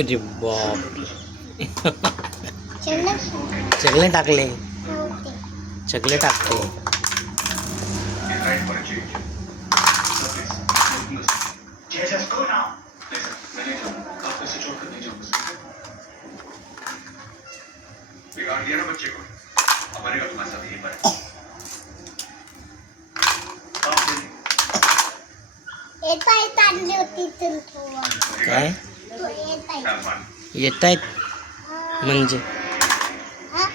अरे बाप चल चगले टाकले नव्हते चगले टाकते बिगाड़ दिया ना बच्चे को हमारे का तुम्हारे साथ यही पर है। आप दिन येता येत आणली होती तू तू काय आहेत म्हणजे? हा?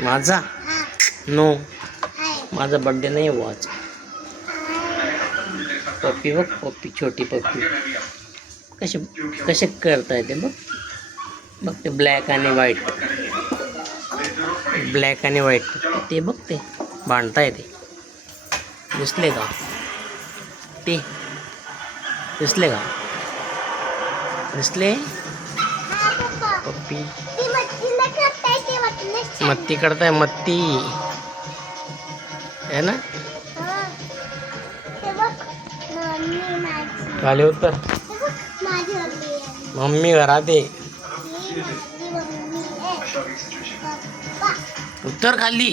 माझा? नो. माझा बड्डे नाही आहे आज. पप्पी बघ, पप्पी, छोटी पप्पी. कसे कसे करता येते बघ. बघ ते ब्लॅक आणि व्हाईट ब्लॅक आणि व्हाईट ते बघ ते. बांधता येते. दिसले का? ते. दिसले का? दिसले? पप्पी. मत्ती करताय मत्ती. आहे ना? खाली उत्तर. मम्मी घरात उत्तर खाली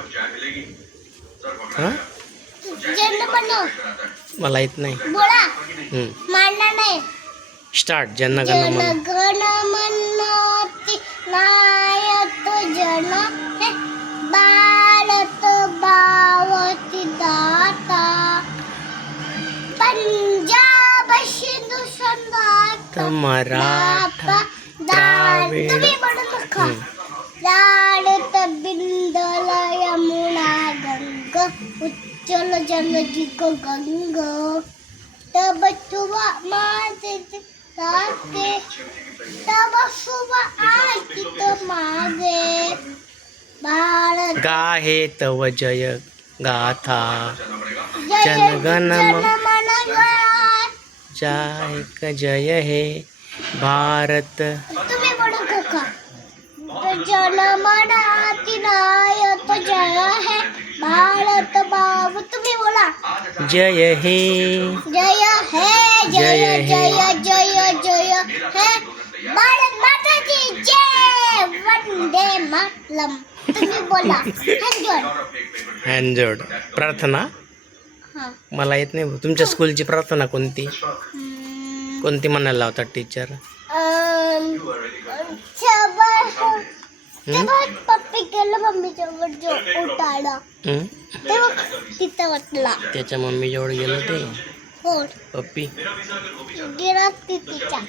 हां? मला येत नाही. मारना नाही. स्टार्ट ज्यांना गण जन मन गण मनोती नायत जन भारत बावती दाता. पंजाब हिंदुस्तान मराठा द्राविड. तुम्ही चलो गंगो तब सुबह रात के तब सुबह आज तो भारत गाहे तव जय गाथा। जनगण मन का जय हे भारत। तुम्हें बोलो काका। तो आती नाय तो जय है भारत। जय हे. जय है जय जय हे. जय जय जय है. भारत माता की जय. वंदे मातरम. तुम्ही बोला. हंजोड प्रार्थना? हा. मला येत नाही. तुमच्या स्कूलची प्रार्थना कोणती? कोणती म्हणायला लावतात टीचर? तेव्हा पप्पी केलं मम्मीच्या जो तेव्हा तिथं वाटला. त्याच्या मम्मी जवळ गेलो ते? हो. पप्पी? गिरात तिच्या.